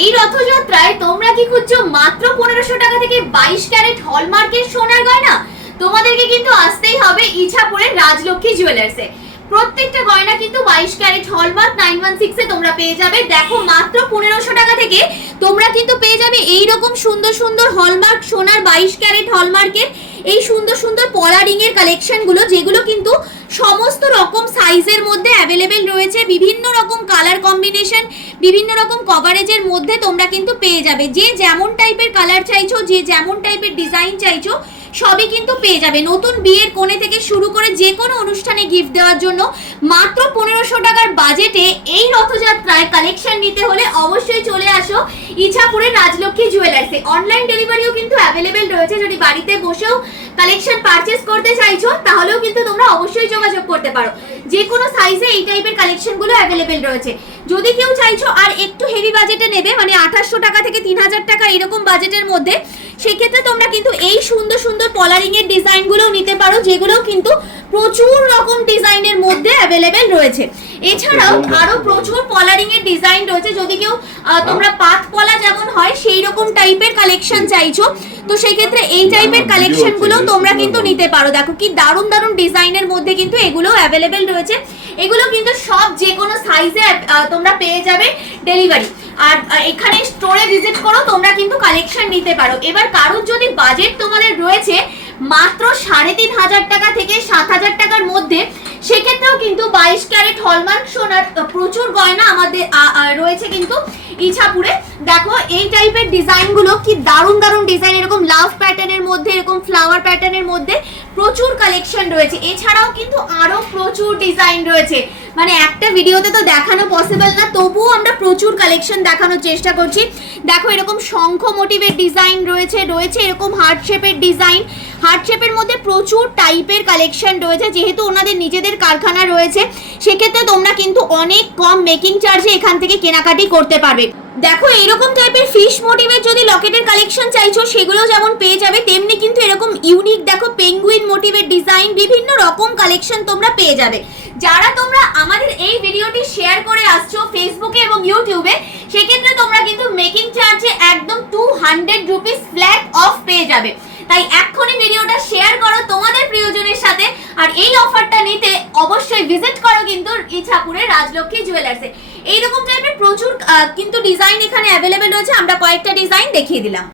এই রথযাত্রায় তোমরা কি খুঁজছো মাত্র 1500 টাকা থেকে 22 ক্যারেট হলমার্কের সোনার গয়না? তোমাদেরকে কিন্তু আসতেই হবে ইছাপুরের রাজলক্ষ্মী জুয়েলার্সে। প্রত্যেকটা গয়না কিন্তু 22 ক্যারেট হলমার্ক 916 এ তোমরা পেয়ে যাবে। দেখো মাত্র 1500 টাকা থেকে তোমরা কিন্তু পেয়ে যাবে এই রকম সুন্দর সুন্দর হলমার্ক সোনার 22 ক্যারেট হলমার্কের এই সুন্দর সুন্দর পলা রিং এর কালেকশন গুলো, যেগুলো কিন্তু সমস্ত রকম সাইজের মধ্যে অ্যাভেলেবেল রয়েছে। বিভিন্ন রকম কালার কম্বিনেশন, বিভিন্ন রকম কভারেজের মধ্যে তোমরা কিন্তু পেয়ে যাবে। যে যেমন টাইপের কালার চাইছো, যে যেমন টাইপের ডিজাইন চাইছো, সবই কিন্তু পেয়ে যাবে। নতুন বিয়ের কোণে থেকে শুরু করে যে কোনো অনুষ্ঠানে গিফট দেওয়ার জন্য মাত্র 1500 টাকার বাজেটে এই রথযাত্রায় কালেকশন নিতে হলে অবশ্যই চলে আসো ইছাপুরের রাজলক্ষ্মী জুয়েলার্সে। অনলাইন ডেলিভারিও কিন্তু অ্যাভেলেবেল রয়েছে। যদি বাড়িতে বসেও কালেকশন পারচেজ করতে চাইছো তাহলেও কিন্তু তোমরা অবশ্যই যোগাযোগ করতে পারো। যে কোনো সাইজে এই টাইপের কালেকশনগুলো অ্যাভেলেবেল রয়েছে। যদি কেউ চাইছো আর একটু হেভি বাজেটে নেবে, মানে 2800 টাকা থেকে 3000 টাকা এরকম বাজেটের মধ্যে, সেক্ষেত্রে তোমরা কিন্তু এই সুন্দর সুন্দর পলারিং এর ডিজাইনগুলো নিতে পারো, যেগুলো কিন্তু প্রচুর রকম ডিজাইনের মধ্যে অ্যাভেলেবেল রয়েছে। এছাড়াও আরো প্রচুর পলারিং এর ডিজাইন রয়েছে। যদি কেউ তোমরা পাত পলা যেমন হয় সেই রকম টাইপের কালেকশন চাইছো, তো সেই ক্ষেত্রে এই টাইপের কালেকশন গুলো তোমরা কিন্তু নিতে পারো। দেখো কি দারুণ দারুণ ডিজাইনের মধ্যে কিন্তু এগুলো অ্যাভেলেবেল রয়েছে। এগুলো কিন্তু সব যে কোনো সাইজে তোমরা পেয়ে যাবে ডেলিভারি। আর এখানে স্টোরে ভিজিট করো, তোমরা কিন্তু কালেকশন নিতে পারো। এবার কারোর যদি বাজেট তোমাদের রয়েছে মাত্র 3500 টাকা থেকে 7000 টাকার মধ্যে, সেক্ষেত্রেও কিন্তু 22 ক্যারেট হলমার্ক সোনার প্রচুর গয়না আমাদের রয়েছে কিন্তু ইছাপুরে। দেখো এই টাইপের ডিজাইনগুলো কি দারুণ দারুণ ডিজাইন, এরকম লাভ প্যাটার্নের মধ্যে, এরকম ফ্লাওয়ার প্যাটার্নের মধ্যে প্রচুর কালেকশন রয়েছে। এছাড়াও কিন্তু আরো প্রচুর ডিজাইন রয়েছে, মানে একটা ভিডিওতে তো দেখানো পসিবল না, তবুও আমরা প্রচুর কালেকশন দেখানোর চেষ্টা করছি। দেখো এরকম শঙ্খ মোটিভের ডিজাইন রয়েছে, এরকম হার্ট শেপের ডিজাইন, হার্ট শেপের মধ্যে প্রচুর টাইপের কালেকশন রয়েছে। যেহেতু ওনাদের নিজেদের কারখানা রয়েছে, সেক্ষেত্রে তোমরা কিন্তু অনেক কম মেকিং চার্জে এখান থেকে কেনাকাটি করতে পারবে। দেখো এইরকম টাইপের ফিশ মোটিভের যদি লকেটের কালেকশন চাইছো, সেগুলো যেমন পেয়ে যাবে, তেমনি কিন্তু এরকম ইউনিক দেখো পেঙ্গুইন মোটিভের ডিজাইন, বিভিন্ন রকম কালেকশন তোমরা পেয়ে যাবে। যারা তোমরা আমাদের এই ভিডিওটি শেয়ার করে আসছো ফেসবুকে এবং ইউটিউবে, সেক্ষেত্রে তোমরা কিন্তু মেকিং চার্জে একদম 200 রুপিস ফ্ল্যাট অফ পেয়ে যাবে। তাই এক্ষুনি ভিডিওটা শেয়ার করো তোমাদের প্রিয়জনের সাথে, আর এই অফারটা নিতে অবশ্যই ভিজিট করো কিন্তু ইছাপুরের রাজলক্ষ্মী জুয়েলার্সে। এইরকম টাইপের প্রচুর কিন্তু ডিজাইন এখানে অ্যাভেলেবেল রয়েছে। আমরা কয়েকটা ডিজাইন দেখিয়ে দিলাম।